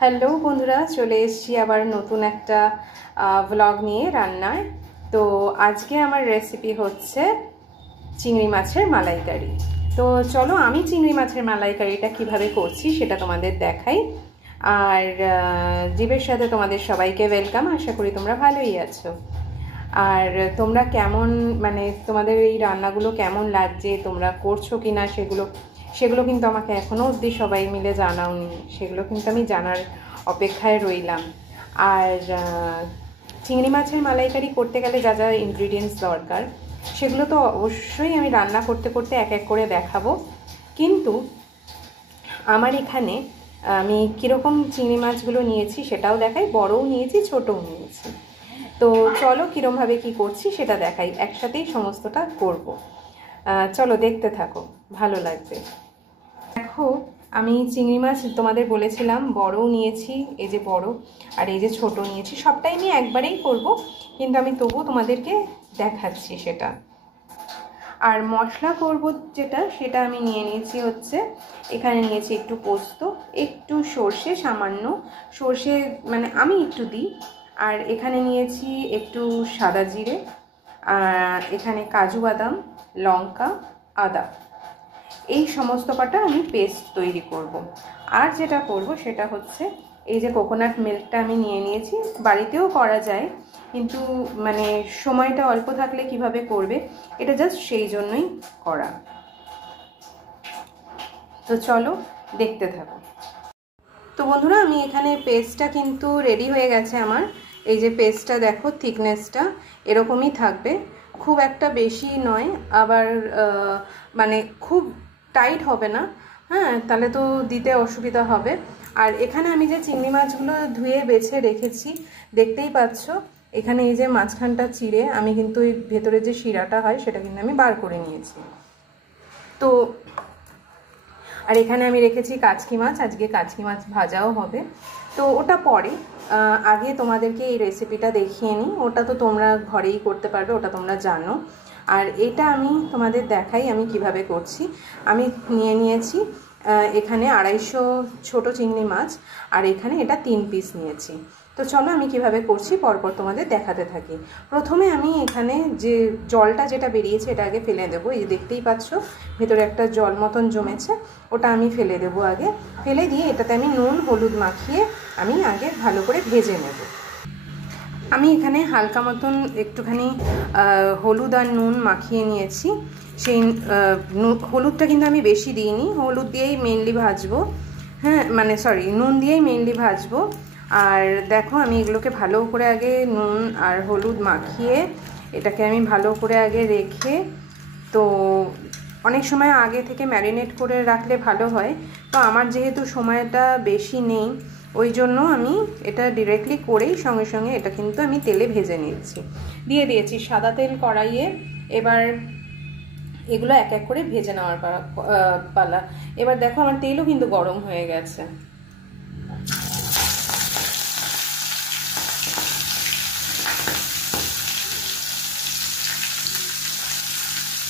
Hello বন্ধুরা, চলে এসেছি আবার নতুন একটা ব্লগ নিয়ে রান্নার। তো আজকে আমার রেসিপি হচ্ছে চিংড়ি মাছের মালাইকারি। তো চলো আমি চিংড়ি মাছের মালাইকারিটা কিভাবে করছি সেটা তোমাদের দেখাই। আর জীবের সাথে তোমাদের সবাইকে ওয়েলকাম। আশা করি তোমরা ভালোই আছো। আর তোমরা কেমন, মানে তোমাদের এই রান্নাগুলো কেমন লাগছে, তোমরা করছো কি না সেগুলো কিন্তু আমাকে এখনও অবধি সবাই মিলে জানাওনি। সেগুলো কিন্তু আমি জানার অপেক্ষায় রইলাম। আর চিংড়ি মাছের মালাইকারি করতে গেলে যা যা ইনগ্রিডিয়েন্টস দরকার সেগুলো তো অবশ্যই আমি রান্না করতে করতে এক এক করে দেখাবো। কিন্তু আমার এখানে আমি কীরকম চিংড়ি মাছগুলো নিয়েছি সেটাও দেখাই, বড়ও নিয়েছি ছোটও নিয়েছি। তো চলো কীরমভাবে কি করছি সেটা দেখাই, একসাথেই সমস্তটা করব। চলো দেখতে থাকো, ভালো লাগবে। দেখো আমি চিংড়ি মাছ তোমাদের বলেছিলাম বড়ও নিয়েছি, এই যে বড়, আর এই যে ছোট নিয়েছি। সবটাই আমি একবারেই করব, কিন্তু আমি তবুও তোমাদেরকে দেখাচ্ছি সেটা। আর মশলা করব যেটা, সেটা আমি নিয়ে নিয়েছি হচ্ছে, এখানে নিয়েছি একটু পোস্ত, একটু সর্ষে, সামান্য সর্ষে মানে আমি একটু দিই। আর এখানে নিয়েছি একটু সাদা জিরে, আর এখানে কাজু বাদাম, লঙ্কা, আদা, এই সমস্ত কটা আমি পেস্ট তৈরি করব। আর যেটা করব সেটা হচ্ছে এই যে কোকোনাট মিল্কটা আমি নিয়ে নিয়েছি। বাড়িতেও করা যায়, কিন্তু মানে সময়টা অল্প থাকলে কিভাবে করবে, এটা জাস্ট সেই জন্যই করা। তো চলো দেখতে থাকো। তো বন্ধুরা আমি এখানে পেস্টটা কিন্তু রেডি হয়ে গেছে আমার। এই যে পেস্টটা দেখো, থিকনেসটা এরকমই থাকবে, খুব একটা বেশি নয়, আবার মানে খুব টাইট হবে না। হ্যাঁ, তাহলে তো দিতে অসুবিধা হবে। আর এখানে আমি যে চিংড়ি মাছগুলো ধুয়ে বেছে রেখেছি দেখতেই পাচ্ছ, এখানে এই যে মাঝখানটা চিড়ে আমি কিন্তু এই ভেতরে যে শিরাটা হয় সেটা কিন্তু আমি বার করে নিয়েছি। তো আর এখানে আমি রেখেছি কাচকি মাছ, আজকে কাচকি মাছ ভাজাও হবে। তো ওটা পরে, আগে তোমাদেরকে এই রেসিপিটা দেখিয়ে নিই। ওটা তো তোমরা ঘরেই করতে পারবে, ওটা তোমরা জানো। আর এটা আমি তোমাদের দেখাই আমি কিভাবে করছি। আমি নিয়ে নিয়েছি এখানে 250 ছোট চিংড়ি মাছ, আর এখানে এটা 3 পিস নিয়েছি। তো চলো আমি কিভাবে করছি পরপর তোমাদের দেখাতে থাকি। প্রথমে আমি এখানে যে জলটা যেটা বেরিয়েছে এটা আগে ফেলে দেবো। এই দেখতেই পাচ্ছ ভেতরে একটা জল মতন জমেছে, ওটা আমি ফেলে দেবো আগে। ফেলে দিয়ে এটাতে আমি নুন হলুদ মাখিয়ে আমি আগে ভালো করে ভেজে নেব। আমি এখানে হালকা মতন একটুখানি হলুদ আর নুন মাখিয়ে নিয়েছি। সেই হলুদটা কিন্তু আমি বেশি দিইনি, হলুদ দিয়েই মেনলি ভাজবো। হ্যাঁ মানে সরি, নুন দিয়েই মেনলি ভাজবো। আর দেখো আমি এগুলোকে ভালো করে আগে নুন আর হলুদ মাখিয়ে এটাকে আমি ভালো করে আগে রেখে, তো অনেক সময় আগে থেকে ম্যারিনেট করে রাখলে ভালো হয়। তো আমার যেহেতু সময়টা বেশি নেই, ওই জন্য আমি এটা ডিরেক্টলি করেই সঙ্গে সঙ্গে এটা কিন্তু আমি তেলে ভেজে নিচ্ছি। দিয়ে দিয়েছি সাদা তেল কড়াইয়ে। এবার এগুলো এক এক করে ভেজে নেওয়ার পালা। এবার দেখো আমার তেলও কিন্তু গরম হয়ে গেছে।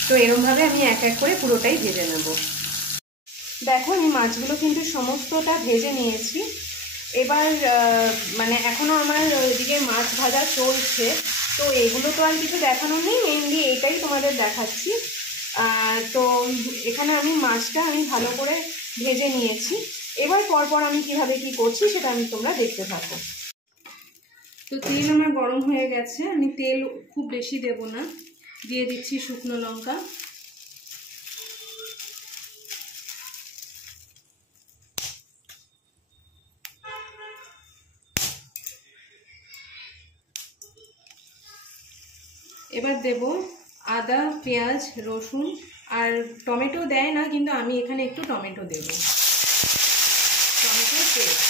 তো এরকমভাবে আমি এক এক করে পুরোটাই ভেজে নেব। দেখো আমি মাছগুলো কিন্তু সমস্তটা ভেজে নিয়েছি। এবার মানে এখনও আমার ওইদিকে মাছ ভাজা চলছে, তো এগুলো তো আর কিছু দেখানোর নেই, মেনলি এইটাই তোমাদের দেখাচ্ছি। তো এখানে আমি মাছটা আমি ভালো করে ভেজে নিয়েছি। এবার পরপর আমি কিভাবে কি করছি সেটা আমি তোমরা দেখতে থাকো। তো তেল আমার গরম হয়ে গেছে, আমি তেল খুব বেশি দেব না, দিয়ে দিচ্ছি শুকনো লঙ্কা। এবার দেব আদা, পেঁয়াজ, রসুন, আর টমেটো দেয় না কিন্তু আমি এখানে একটু টমেটো দেব, টমেটো পেস্ট।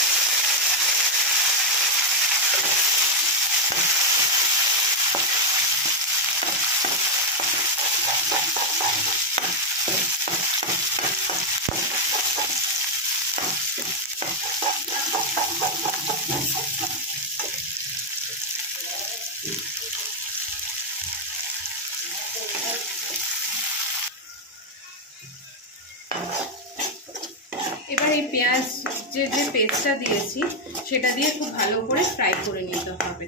এবার এবার এই পেঁয়াজ যে পেস্টটা দিয়েছি সেটা দিয়ে খুব ভালো করে ফ্রাই করে নিতে হবে।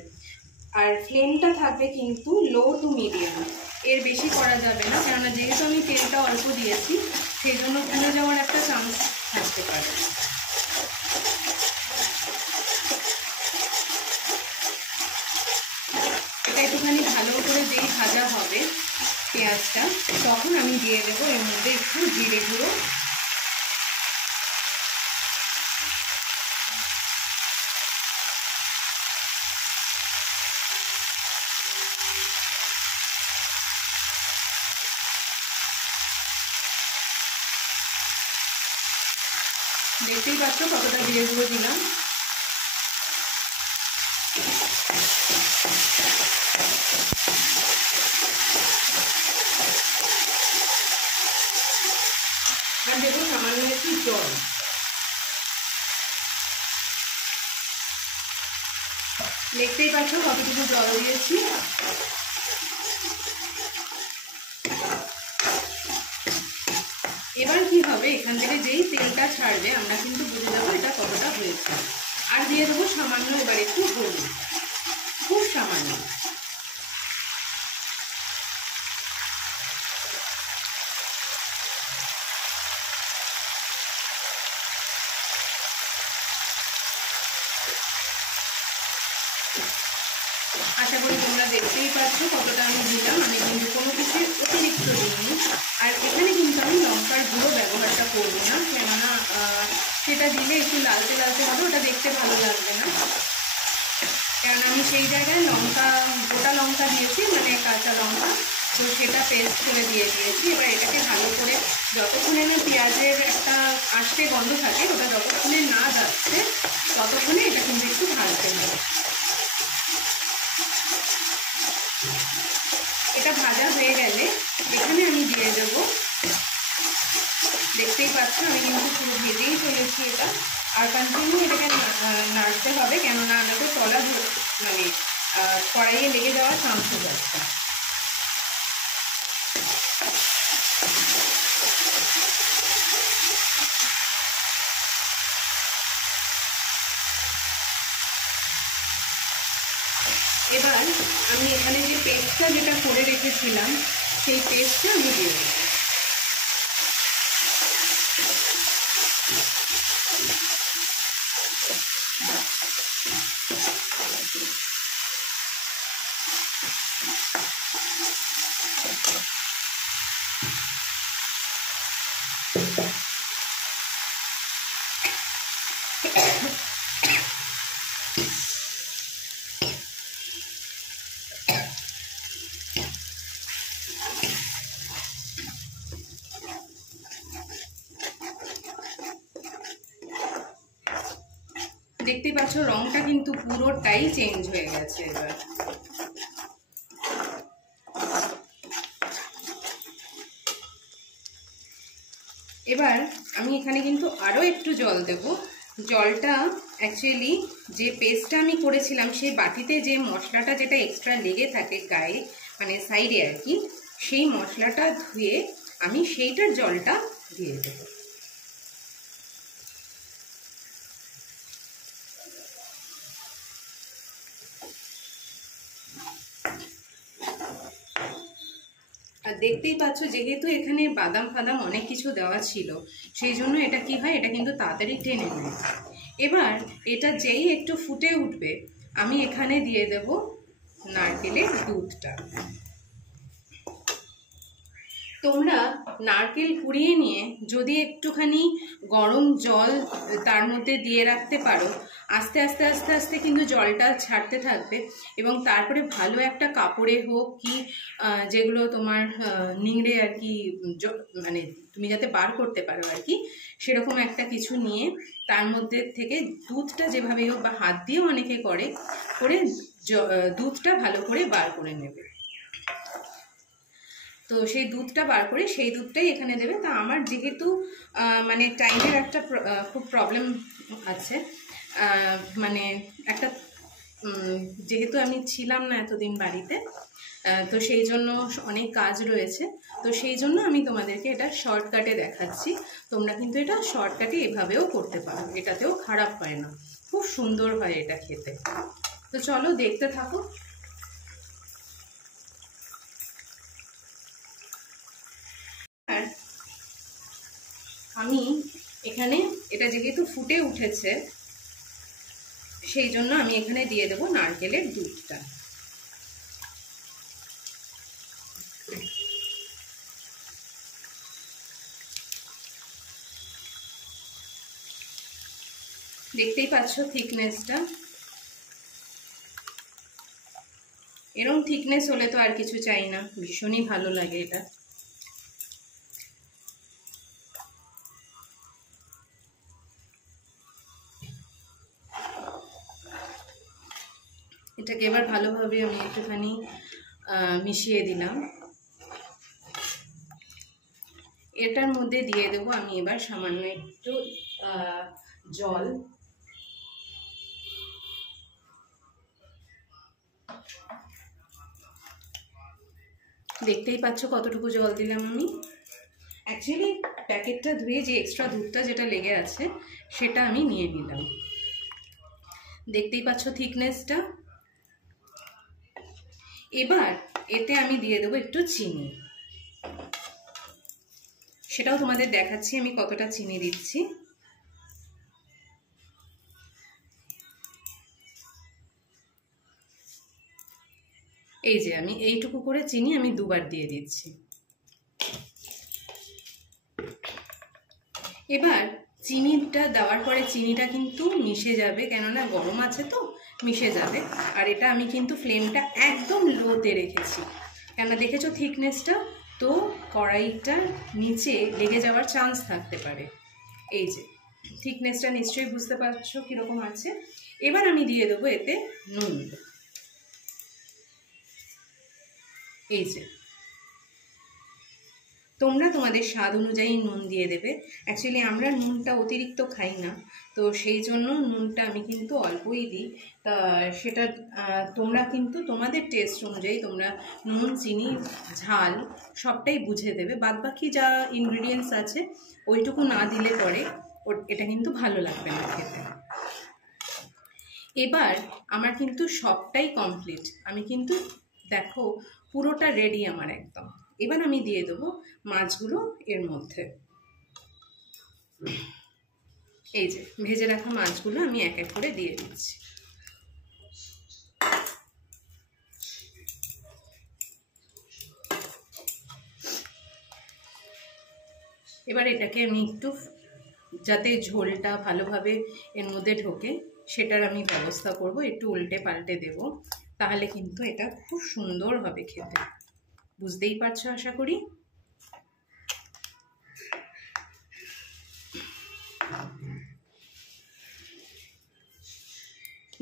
আর ফ্লেমটা থাকবে কিন্তু লো টু মিডিয়াম, এর বেশি করা যাবে না, কেননা যেহেতু আমি তেলটা অল্প দিয়েছি সেই জন্য পুড়ে যাওয়ার একটা চান্স থাকতে পারে। এটা একটুখানি ভালো করে যেই ভাজা হবে পেঁয়াজটা, তখন আমি দিয়ে দেবো এর মধ্যে একটু জিরে গুঁড়ো, দেখতেই পাচ্ছ কতটা জিরে গুঁড়ো দিলাম। আর দেখুন সামান্য একটু জল, দেখতেই পাচ্ছ কতটুকু জল দিয়েছি। এবার কি হবে, এখান থেকে যেই তেলটা ছাড়বে আমরা কিন্তু বুঝে যাবো এটা কতটা হয়েছে। আর দিয়ে দেবো সামান্য এবার একটু হলুদ, খুব সামান্য। আশা করি তোমরা দেখতেই পাচ্ছ কতটা আমি দিলাম, আমি কিন্তু কোনো কিছু অতিরিক্ত দিইনি। আর এখানে কিন্তু আমি লঙ্কার গুঁড়ো ব্যবহারটা করবো না, কেননা সেটা দিলে একটু লালচে লালচে হবে, ওটা দেখতে ভালো লাগবে না। কারণ আমি সেই জায়গায় লঙ্কা, গোটা লঙ্কা দিয়েছি, মানে কাঁচা লঙ্কা, তো সেটা পেস্ট করে দিয়ে দিয়েছি। এবার এটাকে ভালো করে যতক্ষণে না পেঁয়াজের একটা আষ্টে গন্ধ থাকে, ওটা যতক্ষণে না যাচ্ছে ততক্ষণে এটা কিন্তু একটু ভাজতে হবে। এটা ভাজা হয়ে গেলে এখানে আমি দিয়ে দেব, দেখতেই পাচ্ছ আমি কিন্তু পুরো ভেজেই চলেছি এটা। আর কন্টিনিউ এটাকে নাড়তে হবে, কেননা আমাদের তলা মানে কড়াইয়ে লেগে যাওয়ার চান্স হয়ে যাচ্ছে। এবার আমি এখানে যে পেস্টটা যেটা করে রেখেছিলাম সেই পেস্টটা আমি দিয়ে দেবো। দেখতেই পাচ্ছ রংটা কিন্তু পুরোটাই চেঞ্জ হয়ে গেছে। এবার আমি এখানে কিন্তু আরো একটু জল দেব। জলটা অ্যাকচুয়ালি যে পেস্টটা আমি করেছিলাম সেই বাটিতে যে মশলাটা যেটা এক্সট্রা লেগে থাকে গায়ে, মানে সাইডে আর কি, সেই মশলাটা ধুয়ে আমি সেইটার জলটা দিয়ে দেবো। আর দেখতেই পাচ্ছ যেহেতু এখানে বাদাম ফাদাম অনেক কিছু দেওয়া ছিল, সেই জন্য এটা কি হয়, এটা কিন্তু তাড়াতাড়ি টেনে নেয়। এবার এটা যেই একটু ফুটে উঠবে আমি এখানে দিয়ে দেব নারকেলের দুধটা। তোমরা নারকেল কুড়িয়ে নিয়ে যদি একটুখানি গরম জল তার মধ্যে দিয়ে রাখতে পারো, আস্তে আস্তে আস্তে আস্তে কিন্তু জলটা ছাড়তে থাকবে, এবং তারপরে ভালো একটা কাপড়ে হোক কি যেগুলো তোমার নিংড়ে আর কি, মানে তুমি যাতে বার করতে পারো আর কি, সেরকম একটা কিছু নিয়ে তার মধ্যে থেকে দুধটা যেভাবে হোক, বা হাত দিয়েও অনেকে করে দুধটা ভালো করে বার করে নেবে। তো সেই দুধটা বার করে সেই দুধটাই এখানে দেবে। তা আমার যেহেতু মানে টাইমের একটা খুব প্রবলেম আছে, মানে একটা যেহেতু আমি ছিলাম না এতদিন বাড়িতে, তো সেই জন্য অনেক কাজ রয়েছে, তো সেই জন্য আমি তোমাদেরকে এটা শর্টকাটে দেখাচ্ছি। তোমরা কিন্তু এটা শর্টকাটে এভাবেও করতে পারো, এটাতেও খারাপ হয় না, খুব সুন্দর হয় এটা খেতে। তো চলো দেখতে থাকো। আর আমি এখানে এটা যেহেতু ফুটে উঠেছে সেই জন্য আমি এখানে দিয়ে দেবো নারকেলের দুধটা। দেখতেই পাচ্ছ থিকনেসটা, এরকম থিকনেস হলে তো আর কিছু চাই না, ভীষণই ভালো লাগে এটা। এটাকে এবার ভালোভাবে আমি একটুখানি মিশিয়ে দিলাম। এটার মধ্যে দিয়ে দেবো আমি এবার সামান্য একটু জল। দেখতেই পাচ্ছ কতটুকু জল দিলাম আমি। অ্যাকচুয়ালি প্যাকেটটা ধুয়ে যে এক্সট্রা দুধটা যেটা লেগে আছে সেটা আমি নিয়ে নিলাম। দেখতেই পাচ্ছ থিকনেসটা। এবার এতে আমি দিয়ে দেবো একটু চিনি, সেটাও তোমাদের দেখাচ্ছি আমি কতটা চিনি দিচ্ছি। এই যে আমি এইটুকু করে চিনি আমি দুবার দিয়ে দিচ্ছি। এবার চিনিটা দেওয়ার পরে চিনিটা কিন্তু মিশে যাবে, কেননা গরম আছে তো মিশে যাবে। আর এটা আমি কিন্তু ফ্লেমটা একদম লোতে রেখেছি, কেননা দেখেছো থিকনেসটা, তো কড়াইটার নিচে লেগে যাওয়ার চান্স থাকতে পারে। এই যে থিকনেসটা নিশ্চয়ই বুঝতে পারছো কীরকম আছে। এবার আমি দিয়ে দেবো এতে নুন। এই যে তোমরা তোমাদের স্বাদ অনুযায়ী নুন দিয়ে দেবে। অ্যাকচুয়ালি আমরা নুনটা অতিরিক্ত খাই না, তো সেই জন্য নুনটা আমি কিন্তু অল্পই দিই। তা সেটা তোমরা কিন্তু তোমাদের টেস্ট অনুযায়ী তোমরা নুন, চিনি, ঝাল সবটাই বুঝে দেবে। বাদবাকি যা ইনগ্রিডিয়েন্টস আছে ওইটুকু না দিলে পরে এটা কিন্তু ভালো লাগবে না খেতে। এবার আমার কিন্তু সবটাই কমপ্লিট, আমি কিন্তু দেখো পুরোটা রেডি আমার একদম। এবার আমি দিয়ে দেবো মাছগুলো এর মধ্যে। এই যে ভেজে রাখা মাছগুলো আমি এক এক করে দিয়ে দিচ্ছি। এবার এটাকে আমি একটু, যাতে ঝোলটা ভালোভাবে এর মধ্যে ঢোকে সেটার আমি ব্যবস্থা করব, একটু উল্টে পাল্টে দেব, তাহলে কিন্তু এটা খুব সুন্দর হবে খেতে। বুঝতেই পারছো আশা করি।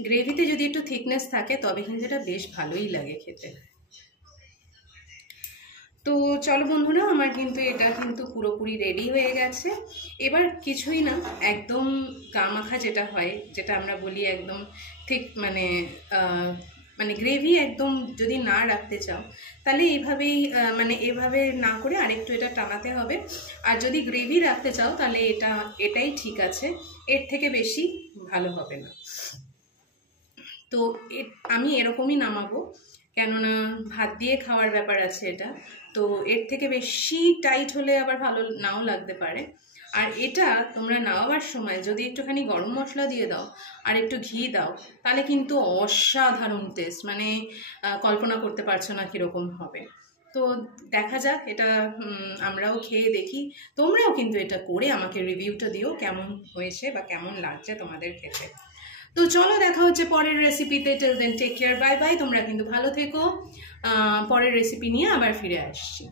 গ্রেভিতে যদি একটু থিকনেস থাকে তবে কিন্তু এটা বেশ ভালোই লাগে খেতে। তো চলো বন্ধুরা, আমার কিন্তু এটা কিন্তু পুরোপুরি রেডি হয়ে গেছে। এবার কিছুই না, একদম গামাখা যেটা হয়, যেটা আমরা বলি একদম ঠিক মানে গ্রেভি একদম যদি না রাখতে চাও তাহলে এইভাবেই এভাবে না করে আরেকটু এটা টানাতে হবে। আর যদি গ্রেভি রাখতে চাও তাহলে এটাই ঠিক আছে, এর থেকে বেশি ভালো হবে না। তো আমি এরকমই নামাবো, কেননা ভাত দিয়ে খাওয়ার ব্যাপার আছে এটা। তো এর থেকে বেশি টাইট হলে আবার ভালো নাও লাগতে পারে। আর এটা তোমরা নামাবার সময় যদি একটুখানি গরম মশলা দিয়ে দাও আর একটু ঘি দাও তাহলে কিন্তু অসাধারণ টেস্ট, কল্পনা করতে পারছো না কীরকম হবে। তো দেখা যাক, এটা আমরাও খেয়ে দেখি। তোমরাও কিন্তু এটা করে আমাকে রিভিউটা দিও কেমন হয়েছে বা কেমন লাগছে তোমাদের খেতে। তো চলো দেখা হচ্ছে পরের রেসিপিতে। Till then take care, bye bye. তোমরা কিন্তু ভালো থেকো, পরের রেসিপি নিয়ে আবার ফিরে আসছি।